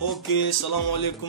Ok, salam alaikum.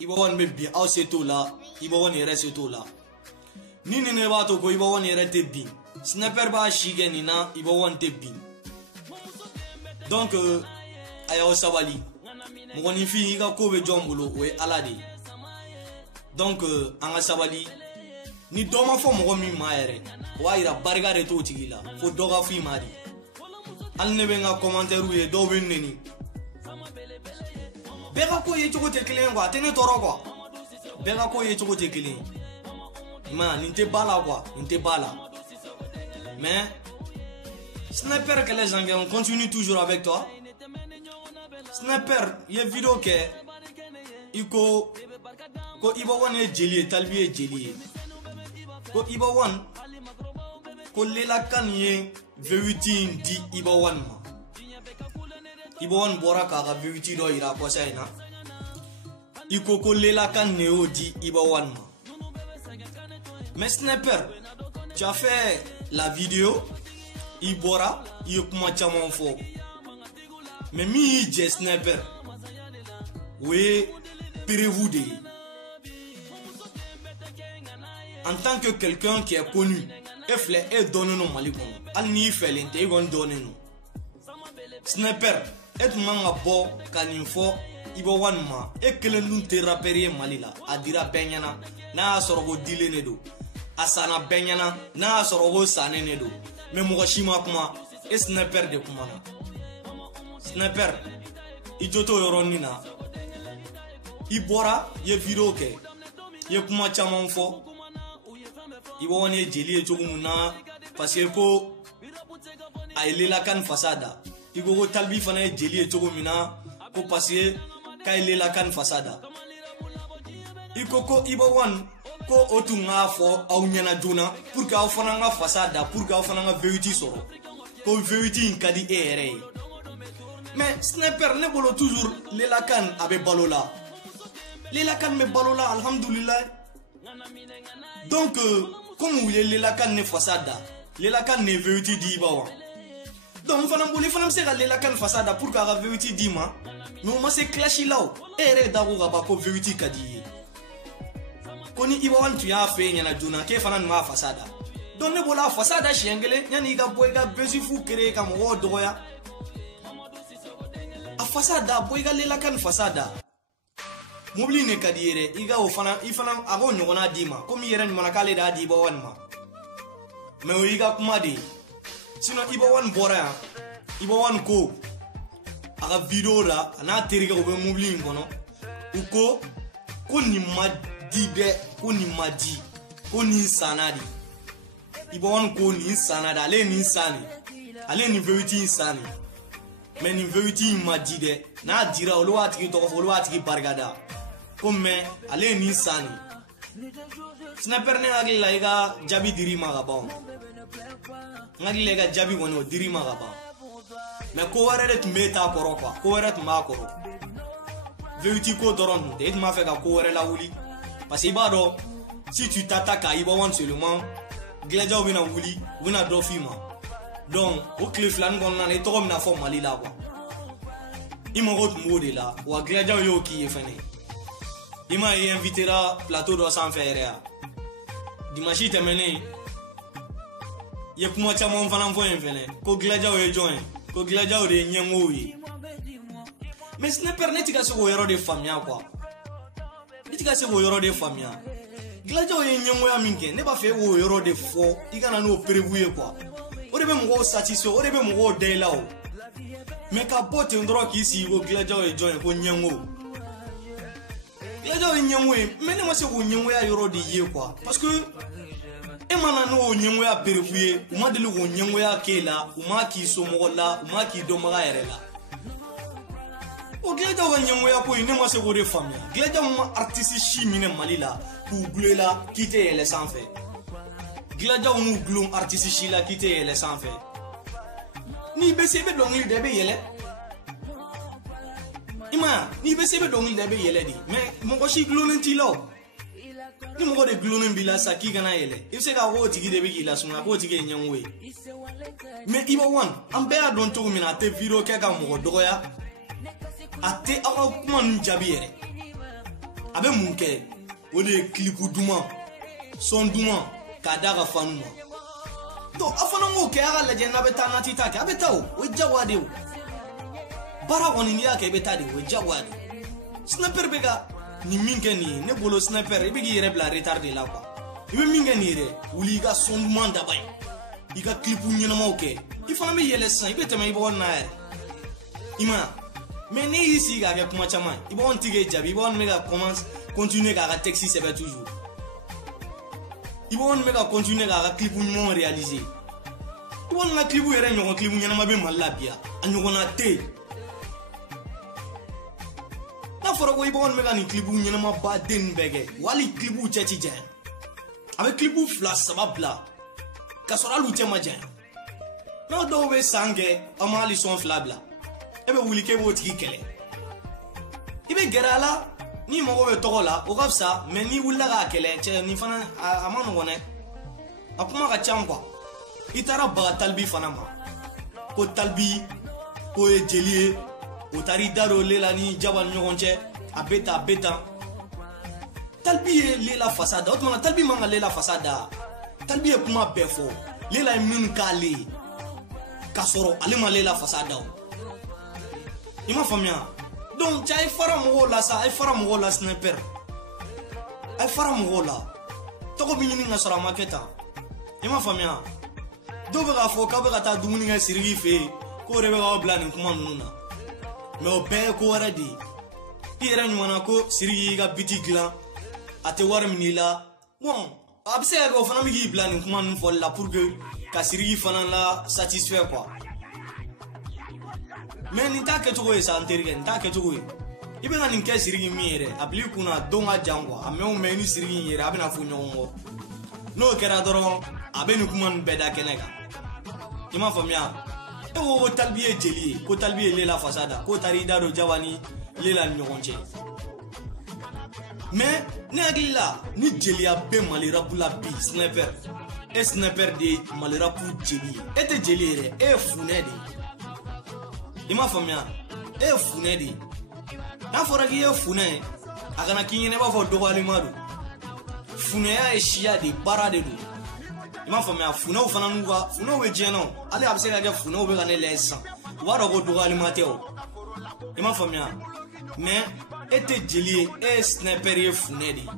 Ibawan mebi aw seto la ibawan yere seto la ni ne ba to ko ibawan yere te bi sniper ba shige ni na ibawan te bi donc ayaw sabali mo woni fi ga ko be jombulo we alade donc anga sabali ni doma fo mo mi ma yere wa ira barga re to tigila fo doga fi mari al ne be nga commentaire ye do be neni bega ko ye chogo te clean quoi tene toro quoi bega ko ye chogo te clean man ninte bala quoi ninte bala mais sniper que les gens on continue toujours avec toi sniper ye vidéo que iko ko ibawan e jeli talbi e jeli ko ibawan ko lela kan ye V8 di ibawan ma ibawan bora ka ga V8 do ira ko sai na iko ko lela kan neo di ibawan ma mais sniper tu as fait la vidéo ibora yekuma chamon fo mais mi je sniper we pirez-vous de en tant que quelqu'un qui est connu et donne nos malikon al ni felente e gon donne no sniper et manga bo kanin fo Ibo Wan ma e kelen dun te rapper Mali la a dira bɛɛ ɲɛna n'a y'a sɔrɔ ko dilen de don a sanna bɛɛ ɲɛna n'a y'a sɔrɔ ko sannen de don mais mɔgɔ si ma kuma e Sniper de kuma na Sniper i jo t'o yɔrɔnin na i bɔra ye video kɛ ye kuma caman fɔ Ibo Wan ye jeli ye cogo mun na parce que ko a ye Lela Kan fasa da i ko Talbi fana ye jeli ye cogo min na ko parce que k'a ye Lela Kan fasa da i ko Ibo Wan ko o tun k'a fɔ aw ɲɛna joona pour que aw fana ka fasa da pour que aw fana ka vérité sɔrɔ ko vérité in ka di e yɛrɛ ye mais Sniper ne bolo toujours Lela Kan a bɛ balo la Lela Kan bɛ balo la alhamdulillah donc comme u ye Lela Kan ne fasa da Lela Kan ne vérité di Ibo Wan donc fana bolo fana bɛ se ka Lela Kan fasa da pour que a ka vérité di ma mais o ma se clash la o e yɛrɛ da ko ka ban ko vérité ka di ye ko ni Ibo Wan tun y'a fɛ ɲɛna joona k'e fana nin b'a fasa da donc ne bolo a fasa da siɲɛ kelen yanni i ka bɔ i ka bɛsifu créer ka mɔgɔw dɔgɔya a fasa da bɔ i ka Lela Kan fasa da mobili ne ka di ye dɛ i ka o fana i fana a k'o ɲɔgɔnna d'i ma komi i yɛrɛ ɲuman k'ale de y'a di Ibo Wan ma mais o y'i ka kuma de ye sinon Ibo Wan bɔra yan Ibo Wan ko a ka video la a n'a terikɛ u bɛ mobili in kɔnɔ u ko nin ma di dɛ ko nin ma di ko nin sanna de Ibo Wan ko nin sanna de ale ye nin san de ale ye nin vérité in san de mais nin vérité in ma di dɛ n'a dira olu b'a tigi tɔgɔ fɔ olu b'a tigi barikada ko mais ale ye nin san de Sniper ne hakili la i ka jaabi dir'i ma ka ban n hakili la i ka jaabi kɔni o dir'i ma ka ban mais ko wɛrɛ de tun b'e t'a kɔrɔ quoi ko wɛrɛ tun b'a kɔrɔ vérité ko dɔrɔn tun tɛ e tun b'a fɛ ka ko wɛrɛ lawuli parce que i b'a dɔn si tu t'attaques à Ibo Wan seulement Gladiaw bɛna wuli u bɛna dɔ f'i ma donc o tile filani kɔnɔna na i tɔgɔ bɛna fɔ Mali la quoi i mago tun b'o de la wa Gladiaw y'o k'i ye fɛnɛ i m'a ye invitera plateau dɔ sanfɛ yɛrɛ ya dimanche tɛmɛnen i ye kuma caman fana fɔ yen fɛnɛ ko Gladiaw ye jɔn ye ko Gladiaw de ye ɲɛmɔgɔw ye mais Sniper ne ti ka se k'o yɔrɔ de faamuya quoi ne ti ka se k'o yɔrɔ de faamuya Gladiaw ye ɲɛmɔgɔya min kɛ ne b'a fɛ e k'o yɔrɔ de fɔ i kana n'o prévu ye quoi o de bɛ mɔgɔw satisfait o de bɛ mɔgɔw da i la o mais ka bɔ ten dɔrɔn k'i sigi ko Gladiaw ye jɔn ye ko ɲɛmɔgɔ Gladiaw ye ɲɛmɔgɔ ye mais ne ma se k'o ɲɛmɔgɔya yɔrɔ de ye quoi parce que e mana n'o ɲɛmɔgɔya prévu ye u ma deli k'o ɲɛmɔgɔya k'e la u ma k'i somɔgɔ la u ma k'i dɔnbaga yɛrɛ la o Gladiaw ka ɲɛmɔgɔya ko in ne ma se k'o de faamuya Gladiaw ma artiste si minɛ Mali la k'u gulon la k'i tɛ yɛlɛ sanfɛ Gladiaw m'u gulon artiste si la k'i tɛ yɛlɛ sanfɛ n'i bɛ se i bɛ dɔnkili da i bɛ yɛlɛ i ma ye n'i bɛ se i bɛ dɔnkili da i bɛ yɛlɛ de mais mɔgɔ si gulonnen t'i la o ni mɔgɔ de gulonnen b'i la sa k'i kana yɛlɛ i bɛ se k'a fɔ o tigi de bɛ k'i lasumaya k'o tigi ye ɲɛmɔgɔ ye mais Ibo Wan an bɛɛ y'a dɔn cogo min na a tɛ video kɛ ka mɔgɔ dɔgɔya a tɛ aw ka kuma ninnu jaabi yɛrɛ a bɛ mun kɛ o de ye clip duman son duman k'a d'a ka fanu ma donc a fana k'o kɛ a ka lajɛ n'a bɛ taa n'a tɛ taa kɛ a bɛ taa o ye diyagoya de ye o baara kɔni n'i y'a kɛ i bɛ taa de o ye diyagoya de ye Sniper bɛ ka nin min kɛ nin ye ne bolo Sniper i bɛ k'i yɛrɛ bila retard de la quoi i bɛ min kɛ nin ye dɛ wuli i ka son duman daba ye i ka clip ɲɛnamaw kɛ i fana bɛ yɛlɛ sisan i bɛ tɛmɛ Ibo Wan na yɛrɛ i ma mais ne y'i sigi k'a kɛ kuma caman ye Ibo Wan t'i k'e jaabi Ibo Wan bɛ ka continuer k'a ka texte sɛbɛn toujours Ibo Wan bɛ ka continuer k'a ka clip ɲumanw réaliser Ibo Wan ka clip yɛrɛ ɲɔgɔn clip ɲɛnama bɛ Mali la bi a ɲɔgɔnna tɛ yen n'a fɔra ko Ibo Wan bɛ ka nin clip ɲɛnama baden nin bɛɛ kɛ wa hali clip cɛ ti janya a bɛ clip 2 3 bila ka sɔrɔ hali u cɛ ma janya n'aw dɔw bɛ san kɛ aw ma hali son 2 bila e bɛ wuli k'e b'o tigi kɛlɛ i bɛ gɛrɛ a la ni mago bɛ tɔgɔ la o ka fisa mais n'i wulila k'a kɛlɛ cɛ nin fana a ma nɔgɔn dɛ a kuma ka ca quoi i taara baga Talbi fana ma ko Talbi k'o ye jeli ye o taara i da don Lela ni Jaba ni ɲɔgɔn cɛ a bɛ tan a bɛ tan Talbi ye Lela fasa da o tuma Talbi man ka Lela fasa da Talbi ye kuma bɛɛ fɔ Lela ye min k'ale ye k'a sɔrɔ ale ma Lela fasa da o i ma faamuya donc cɛ a ye fara mɔgɔw la sa a ye fara mɔgɔw la Sniper a ye fara mɔgɔw la tɔgɔ bɛ ɲini ka sɔrɔ a ma kɛ tan i m'a faamuya dɔw bɛ k'a fɔ k'aw bɛ ka taa dumuni kɛ Siriki fɛ yen k'o de bɛ k'aw bila nin kuma ninnu na mais o bɛɛ ye ko wɛrɛ de ye i yɛrɛ ɲuman ko Siriki y'i ka biti dilan a tɛ wari minɛ i la bon a bɛ se ka kɛ o fana bɛ k'i bila nin kuma ninnu fɔli la pour que ka Siriki fana la satisfait quoi mais nin t'a kɛcogo ye sa n terikɛ nin t'a kɛcogo ye i bɛ ka nin kɛ Siriki min yɛrɛ a bila i kunna a don ka jan quoi a mɛn o mɛn ni Siriki in yɛrɛ a bɛna fɔ ɲɔgɔn kɔ n'o kɛra dɔrɔn a bɛ nin kuma ninnu bɛɛ da kɛnɛ kan i m'a faamuya e ko Talibi ye jeli ye ko Talibi ye Lela fasada ko taara i da don Jaba ni Lela ni ɲɔgɔn cɛ mais ne hakili la ni jeliya bɛ Mali rap la bi Sniper e Sniper de ye Mali rap jeli ye e tɛ jeli ye dɛ e ye funɛ de ye i m'a faamuya e ye funɛ de ye n'a fɔra k'i ye funɛ ye a kana k'i ɲɛna i b'a fɔ dɔgɔyalima don funɛya ye siya de baara de don i m'a faamuya funɛw fana n'u ka funɛw bɛ diɲɛ na hali a bɛ se ka kɛ funɛw bɛ ka ne layɛ sisan u b'a dɔn ko dɔgɔyalima tɛ o i m'a faamuya mais e tɛ jeli ye e ye Sniper ye funɛ de ye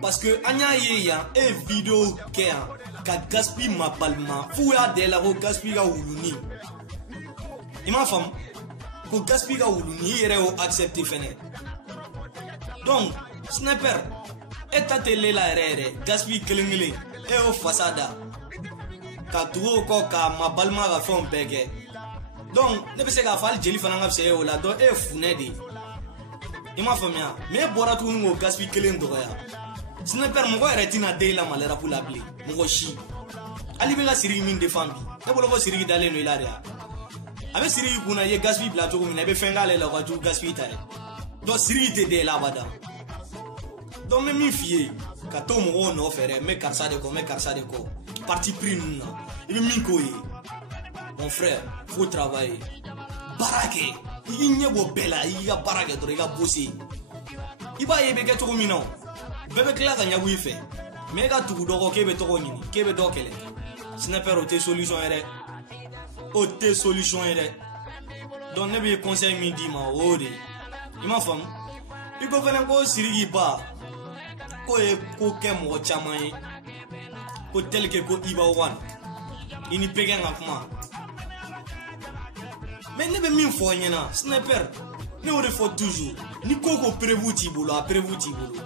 parce que an y'a ye yan e ye video kɛ yan ka Gaspi mabalima f'u y'a da i la ko Gaspi ka wuluni i m'a faamu ko Gaspi ka wuluni i yɛrɛ y'o accepté fɛnɛ donc Sniper e ta tɛ Lela yɛrɛ yɛrɛ Gaspi kelen kelen e y'o fasa da ka tugu o kɔ ka mabalima ka fɛnw bɛɛ kɛ donc ne bɛ se k'a fɔ hali jeli fana ka fisa e o la donc e ye funɛ de ye i m'a faamuya mais e bɔra tuguni k'o Gaspi kelen dɔgɔya Sniper mɔgɔ yɛrɛ tɛna da i la Mali rap la bilen mɔgɔ si hali bɛ ka Siriki min défend bi e bolo ko Siriki dalen don i la de wa a bɛ Siriki kunna i ye Gaspi bila cogo min na i bɛ fɛn k'ale la o ka jugu Gaspi ta dɛ donc Siriki tɛ da i la abada donc n bɛ min f'i ye ka to mɔgɔw nɔfɛ dɛ n bɛ karisa de kɔ n bɛ karisa de kɔ parti pris ninnu na i bɛ min k'o ye mon frère faut travailler baara kɛ i k'i ɲɛ bɔ bɛɛ la i k'i ka baara kɛ dɔrɔn i ka bosser i b'a ye i bɛ kɛ cogo min na bɛɛ bɛ tila ka ɲagu i fɛ mais e ka tugu dɔ kɔ k'e bɛ tɔgɔ ɲini k'e bɛ dɔ kɛlɛ Sniper o tɛ solution ye dɛ o tɛ solution ye dɛ donc ne bɛ conseil min d'i ma o de i m'a faamu i ko fɛnɛ ko Siriki ba ko ye ko kɛ mɔgɔ caman ye ko tel que ko Iba One i ni Pekɛn ka kuma mais ne bɛ min fɔ ɲɛna Sniper ne y'o de fɔ toujours ni ko ko prévu t'i bolo a prévu t'i bolo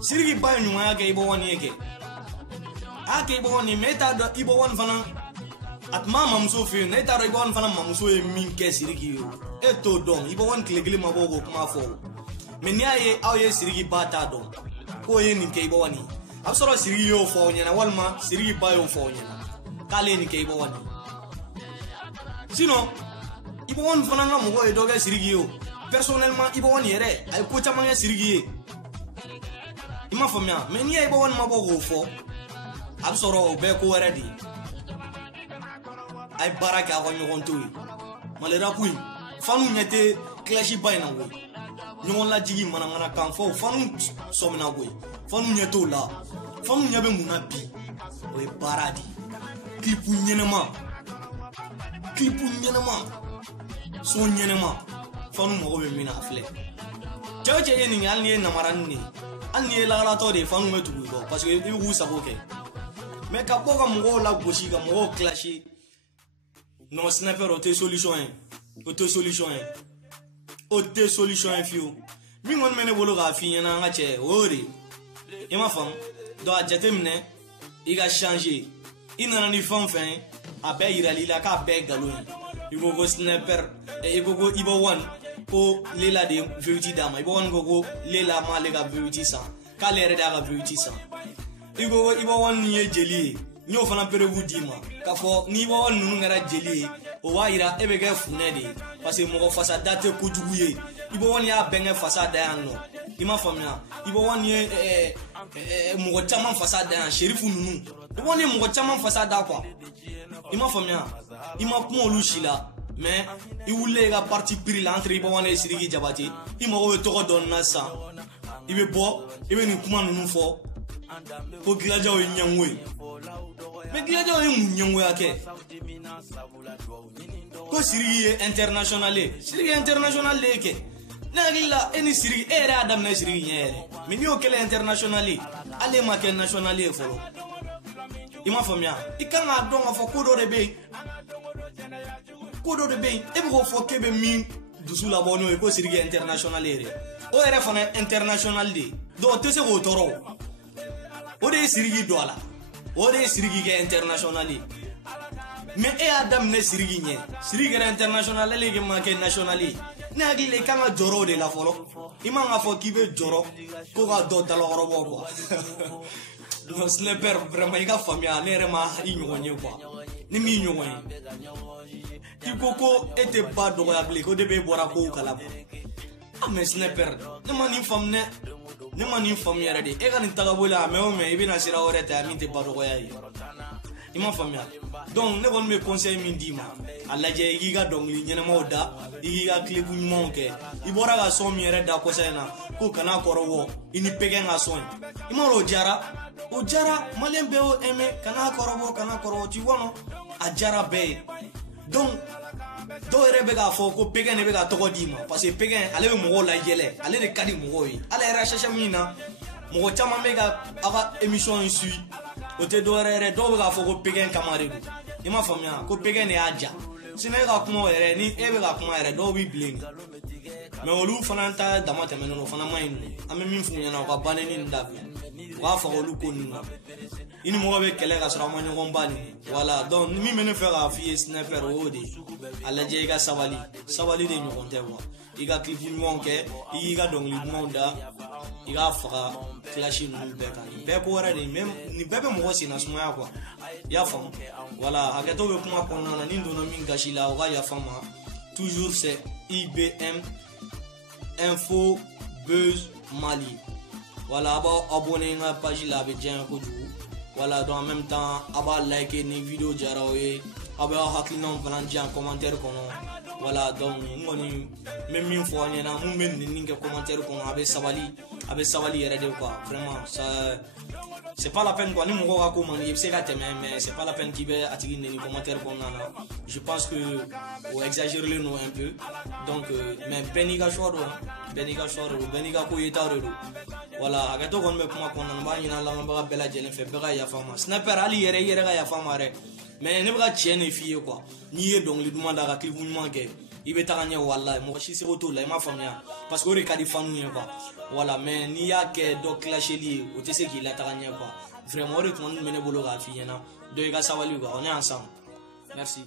Siriki ba ye ɲumanya kɛ Iba One ye kɛ a y'a kɛ Iba One ye mais e t'a dɔn Iba One fana a tun b'a mamuso fɛ yen nɔ e t'a dɔn Iba One fana mamuso ye min kɛ Siriki ye o e t'o dɔn Iba One tile kelen ma bɔ k'o kuma fɔ o mais n'i y'a ye aw ye Siriki ba t'a dɔn k'o ye nin kɛ Iba One ye a bɛ sɔrɔ Siriki y'o fɔ aw ɲɛna walima Siriki ba y'o fɔ aw ɲɛna k'ale ye nin kɛ Iba One ye sinon Iba One fana ka mɔgɔ ye dɔ kɛ Siriki ye o personnellement Iba One yɛrɛ a ye ko caman kɛ Siriki ye i m'a faamuya mais n'i ye Iba One ma bɔ k'o fɔ a bɛ sɔrɔ o bɛɛ ye ko wɛrɛ de ye a ye baara kɛ aw ka ɲɔgɔn to ye Mali rap in fanu ɲɛ tɛ clash ba in na koyi ɲɔgɔn lajigi manamana kan fɔ fanu sɔmina koyi fanu ɲɛ t'o la fanu ɲɛ bɛ mun na bi o ye baara de ye clip ɲɛnɛma son ɲɛnɛma fanu mago bɛ min na a filɛ cɛ o cɛ ye nin kɛ hali ni ye namaranin de ye hali ni ye lakalatɔ de ye fanu bɛ tugu i kɔ parce que i bɛ k'u sago kɛ mais ka bɔ ka mɔgɔw lagosi ka mɔgɔw clasher non Sniper o tɛ solution ye o tɛ solution ye o tɛ solution ye fiyewu min kɔni bɛ ne bolo k'a f'i ɲɛna an ka cɛ o y'o de ye i m'a faamu donc a jateminɛ i ka changer i nana ni fɛn o fɛn ye a bɛɛ yirali la k'a bɛɛ nkalon ye i ko ko Sniper i ko ko Iba One ko Lela de V8 d'a ma Iba One ko ko Lela m'ale ka V8 san k'ale yɛrɛ de y'a ka V8 san i ko ko Iba One ye jeli ye n y'o fana prévu d'i ma k'a fɔ ni Iba One ninnu kɛra jeli ye o b'a yira e bɛ kɛ funɛ de ye parce que mɔgɔ fasa da tɛ kojugu ye Iba One y'a bɛn kɛ fasa da yan nɔ i m'a faamuya Iba One ye mɔgɔ caman fasa da yan Sherifu ninnu Iba One ye mɔgɔ caman fasa da quoi i m'a faamuya i ma kuma olu si la mais i wulila i ka parti pris la entre Iba One et Sidiki Diabaté i mago bɛ tɔgɔ dɔɔni na sisan i bɛ bɔ i bɛ nin kuma ninnu fɔ ko gilajaw ye ɲɛngo ye mais gilajaw ye mun ɲɛngoya kɛ ko Siriki ye international ye Siriki ye international ye kɛ ne hakili la e ni Siriki e yɛrɛ y'a daminɛ Siriki ɲɛ yɛrɛ mais n'i y'o kɛla international ye ale ma kɛ national ye fɔlɔ i m'a faamuya i kan k'a dɔn k'a fɔ ko dɔ de bɛ yen e bɛ k'o fɔ k'e bɛ min dusu labɔ n'o ye ko Siriki ye international ye dɛ o yɛrɛ fana ye international de ye donc o tɛ se k'o tɔɔrɔ o de ye Siriki don a la o de ye Siriki kɛ international ye mais e y'a daminɛ Siriki ɲɛ Siriki kɛra international ale kɛ ma kɛ national ye ne hakili la i kan ka jɔrɔ o de la fɔlɔ i man ka fɔ k'i bɛ jɔrɔ ko ka dɔ dalakɔrɔbɔ quoi donc Sniper vraiment i ka faamuya ne yɛrɛ ma i ɲɔgɔn ye quoi ni m'i ɲɔgɔn ye i ko e tɛ ba dɔgɔya bilen ko de b'e bɔra kow kala ah mais Sniper ne ma nin faamu dɛ ne ma nin faamu yɛrɛ de e ka nin tagabolo a mɛn o mɛn i bɛna sira wɛrɛ ta min tɛ ba dɔgɔya ye i m'a faamuya donc ne kɔni bɛ conseil min d'i ma a lajɛ i k'i ka dɔnkili ɲɛnamaw da i k'i ka clip ɲumanw kɛ i bɔra ka son min yɛrɛ da kɔsa in na ko kana kɔrɔbɔ i ni Pɛgɛn ka son i m'a dɔn o jara maliyɛn bɛɛ y'o aimé kana kɔrɔbɔ tu vois non a jara bɛɛ ye donc dɔw yɛrɛ bɛ k'a fɔ ko Pɛgɛn de bɛ ka tɔgɔ d'i ma parce que Pɛgɛn ale bɛ mɔgɔw lajɛlɛ ale de ka di mɔgɔw ye ale yɛrɛ recherche min na mɔgɔ caman bɛ ka aw ka émission in suit o tɛ dɔwɛrɛ yɛrɛ dɔw bɛ k'a fɔ ko Pɛgɛn kama de don i m'a faamuya ko Pɛgɛn de y'a ja sinon e ka kuma yɛrɛ ni e bɛ ka kuma yɛrɛ dɔw b'i bilen mais olu fana ta dama tɛmɛnen o fana ma ɲi an bɛ min f'u ɲɛna u ka banni nin dabila u k'a faga olu ko ninnu na i ni mɔgɔ bɛ kɛlɛ ka sɔrɔ a ma ɲɔgɔn ba nin voilà donc min bɛ ne fɛ k'a f'i ye Sniper o y'o de ye a lajɛ i ka sabali de ɲɔgɔn tɛ quoi i ka clip ɲumanw kɛ i k'i ka dɔnkili ɲumanw da i k'a faga clash ninnu bɛɛ kan nin bɛɛ ko wɛrɛ de ye mais nin bɛɛ bɛ mɔgɔ senna sumaya quoi i y'a faamu voilà hakɛto bɛ kuma kɔnɔna na ni donna min gasi la o ka yafa ma toujours c'est IBM Info Buzz Mali voilà a b'a abonné n ka page la a bɛ diya n ye kojugu voilà donc en même temps a b'a like ni video diyara aw ye a bɛ aw hakilinaw fana di yan commentaire kɔnɔ voilà donc n kɔni n bɛ min fɔ aw ɲɛna mun bɛ nin kɛ commentaire kɔnɔ a bɛ sabali yɛrɛ de quoi vraiment ça c'est pas la peine quoi ni mɔgɔw ka ko man di i bɛ se ka tɛmɛ mais c'est pas la peine k'i bɛ a tigi neni commentaire kɔnɔna na je pense que o exagéré non un peu donc mais bɛɛ n'i ka choix don bɛɛ n'i ka ko yetaw de don voilà hakɛto kɔni bɛ kuma kɔnɔna na n b'a ɲini an lamɛnbaga bɛɛ lajɛlen fɛ bɛɛ ka yafa n ma Sniper hali i yɛrɛ ka yafa n ma dɛ mais ne bɛ ka tiɲɛ de f'i ye quoi n'i ye dɔnkili duman da ka clip ɲuman kɛ i bɛ taga ɲɛ walahi mɔgɔ si seko t'o la i m'a faamuya parce que o de ka di faniw ye quoi voilà mais n'i y'a kɛ dɔ clasheli ye o tɛ se k'i lataga ɲɛ quoi vraiment o de tuma bɛ ne bolo k'a f'i ɲɛna donc i ka sabali quoi on est ensemble merci